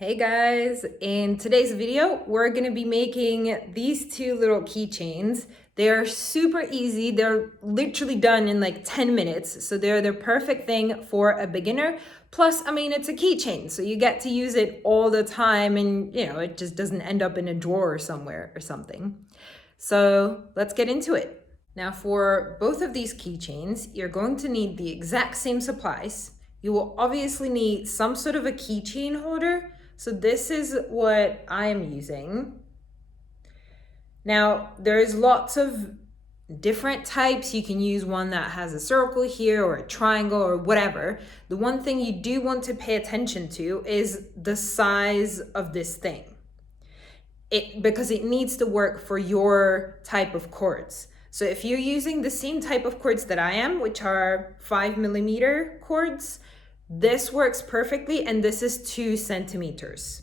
Hey guys, in today's video, we're gonna be making these two little keychains. They're super easy. They're literally done in like 10 minutes. So they're the perfect thing for a beginner. Plus, I mean, it's a keychain, so you get to use it all the time and it just doesn't end up in a drawer somewhere or something. So let's get into it. Now for both of these keychains, you're going to need the exact same supplies. You will obviously need some sort of a keychain holder. So this is what I'm using. Now there's lots of different types. You can use one that has a circle here or a triangle or whatever. The one thing you do want to pay attention to is the size of this thing. Because it needs to work for your type of cords. So if you're using the same type of cords that I am, which are 5mm cords, this works perfectly, and this is 2 centimeters.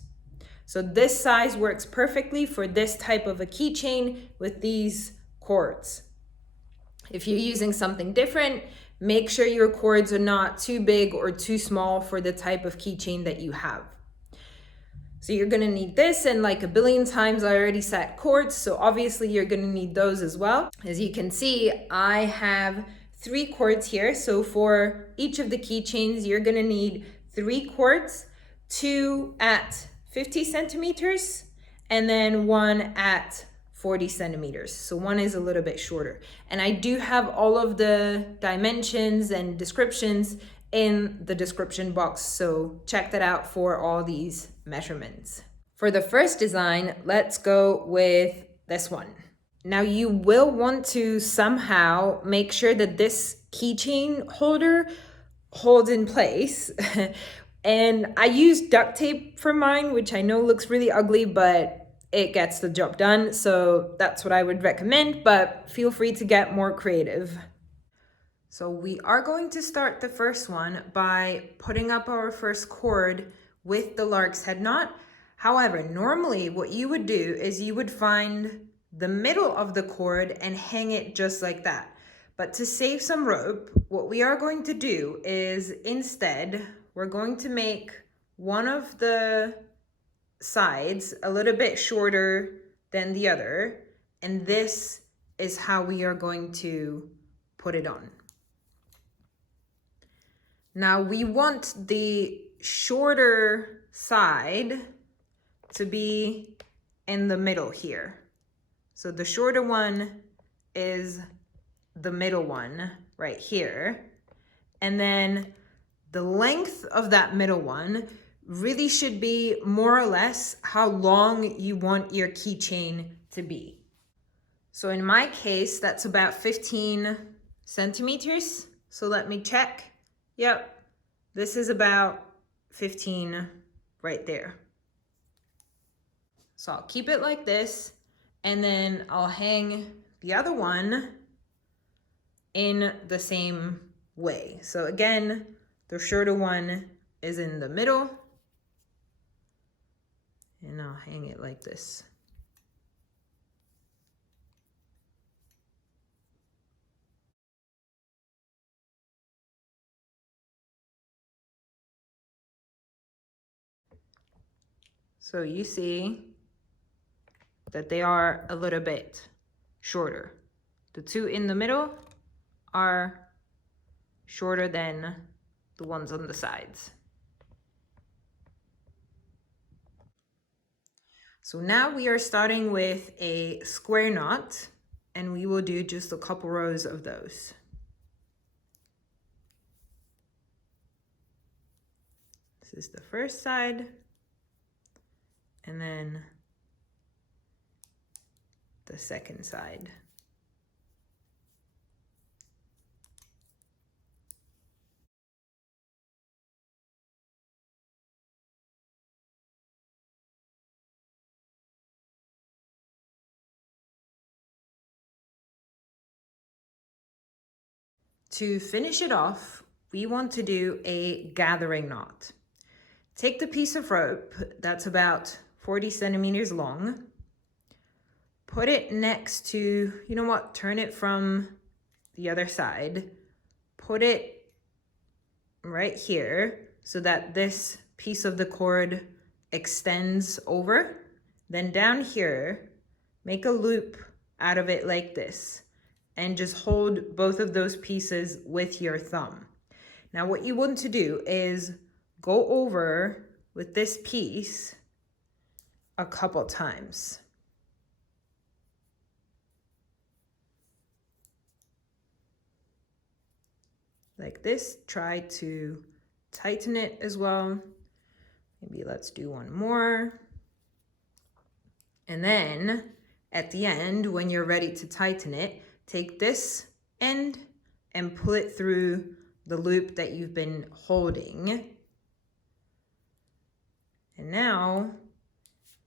So this size works perfectly for this type of a keychain with these cords. If you're using something different, make sure your cords are not too big or too small for the type of keychain that you have. So you're gonna need this, and like a billion times I already set cords, so obviously you're gonna need those as well. As you can see, I have 3 cords here. So for each of the keychains, you're gonna need 3 cords, 2 at 50 centimeters, and then 1 at 40 centimeters. So one is a little bit shorter. And I do have all of the dimensions and descriptions in the description box, so check that out for all these measurements. For the first design, let's go with this one. Now you will want to somehow make sure that this keychain holder holds in place. And I used duct tape for mine, which I know looks really ugly, but it gets the job done. So that's what I would recommend, but feel free to get more creative. So we are going to start the first one by putting up our first cord with the lark's head knot. However, normally what you would do is you would find the middle of the cord and hang it just like that. But to save some rope, what we are going to do is instead, we're going to make one of the sides a little bit shorter than the other. And this is how we are going to put it on. Now we want the shorter side to be in the middle here. So the shorter one is the middle one right here. And then the length of that middle one really should be more or less how long you want your keychain to be. So in my case, that's about 15 centimeters. So let me check. Yep, this is about 15 right there. So I'll keep it like this, and then I'll hang the other one in the same way. So again, the shorter one is in the middle, and I'll hang it like this. So you see that they are a little bit shorter. The 2 in the middle are shorter than the ones on the sides. So now we are starting with a square knot, and we will do just a couple rows of those. This is the first side, and then the second side. To finish it off, we want to do a gathering knot. Take the piece of rope that's about 40 centimeters long, put it next to, you know what, turn it from the other side, put it right here so that this piece of the cord extends over. Then down here, make a loop out of it like this and just hold both of those pieces with your thumb. Now what you want to do is go over with this piece a couple times. Like this, try to tighten it as well. Maybe let's do one more. And then at the end, when you're ready to tighten it, take this end and pull it through the loop that you've been holding. And now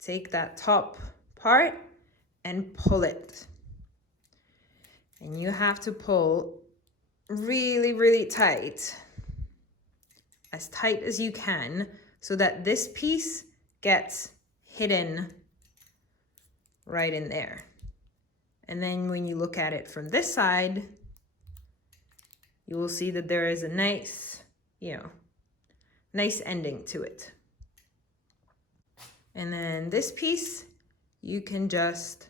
take that top part and pull it. And you have to pull really, really tight, as tight as you can, so that this piece gets hidden right in there. And then when you look at it from this side, you will see that there is a nice, nice ending to it. And then this piece, you can just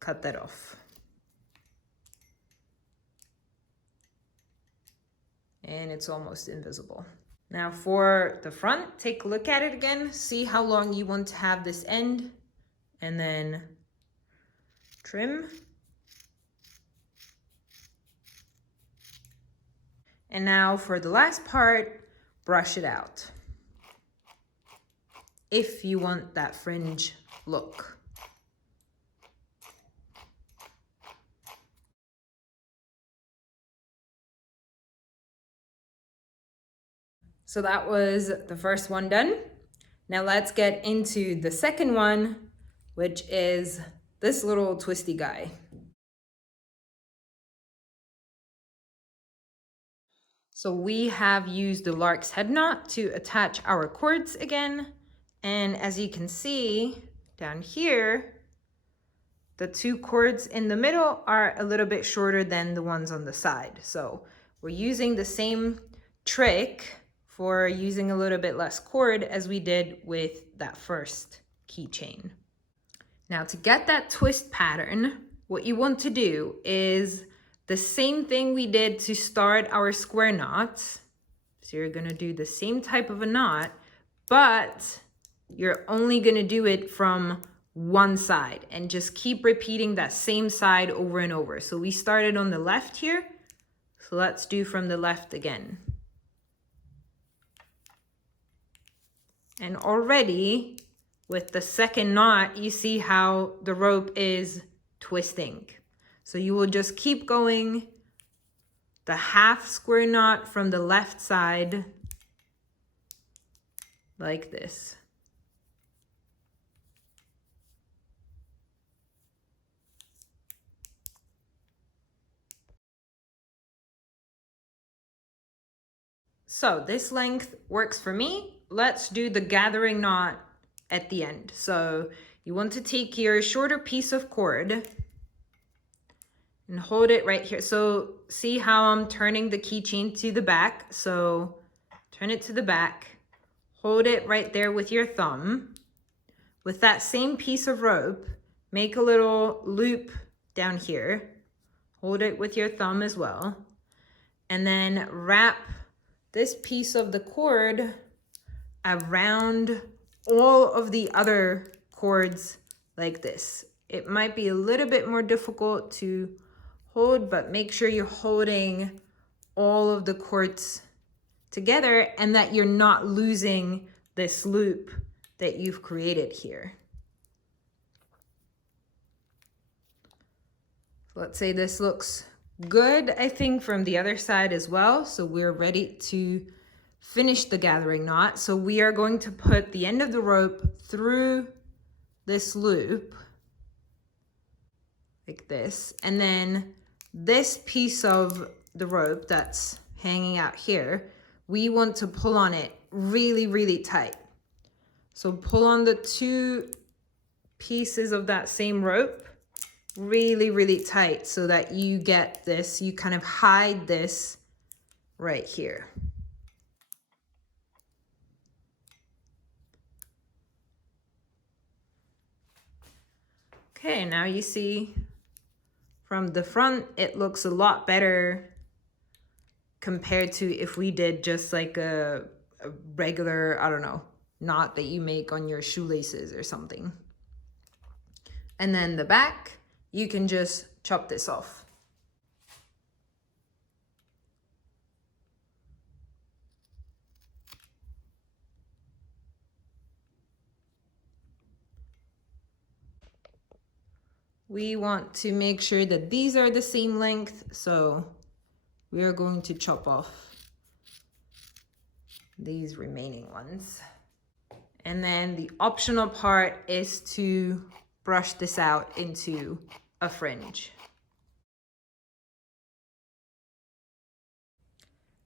cut that off. And it's almost invisible. Now for the front, take a look at it again, see how long you want to have this end, and then trim. And now for the last part, brush it out, if you want that fringe look. So that was the first one done. Now let's get into the second one, which is this little twisty guy. So we have used the lark's head knot to attach our cords again. And as you can see down here, the two cords in the middle are a little bit shorter than the ones on the side. So we're using the same trick for using a little bit less cord as we did with that first keychain. Now to get that twist pattern, what you want to do is the same thing we did to start our square knots. So you're gonna do the same type of a knot, but you're only gonna do it from one side and just keep repeating that same side over and over. So we started on the left here, so let's do from the left again. And already with the second knot, you see how the rope is twisting. So you will just keep going the half square knot from the left side like this. So this length works for me. Let's do the gathering knot at the end. So you want to take your shorter piece of cord and hold it right here. So see how I'm turning the keychain to the back. So turn it to the back, hold it right there with your thumb. With that same piece of rope, make a little loop down here. Hold it with your thumb as well. And then wrap this piece of the cord around all of the other cords like this. It might be a little bit more difficult to hold, but make sure you're holding all of the cords together and that you're not losing this loop that you've created here. Let's say this looks good, I think, from the other side as well. So we're ready to finish the gathering knot. So we are going to put the end of the rope through this loop like this, and then this piece of the rope that's hanging out here, we want to pull on it really, really tight. So pull on the two pieces of that same rope really, really tight so that you get this, you kind of hide this right here. Okay, now you see from the front, it looks a lot better compared to if we did just like a regular, I don't know, knot that you make on your shoelaces or something. And then the back, you can just chop this off. We want to make sure that these are the same length, so we are going to chop off these remaining ones. And then the optional part is to brush this out into a fringe.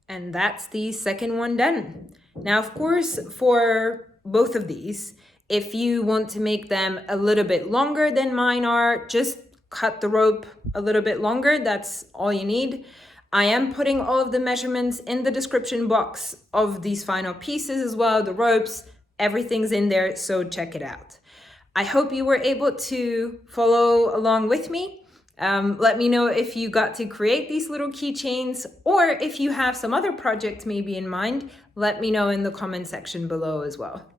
And that's the second one done. Now, of course, for both of these, if you want to make them a little bit longer than mine are, just cut the rope a little bit longer. That's all you need. I am putting all of the measurements in the description box of these final pieces as well, the ropes, everything's in there, so check it out. I hope you were able to follow along with me. Let me know if you got to create these little keychains, or if you have some other projects maybe in mind, let me know in the comment section below as well.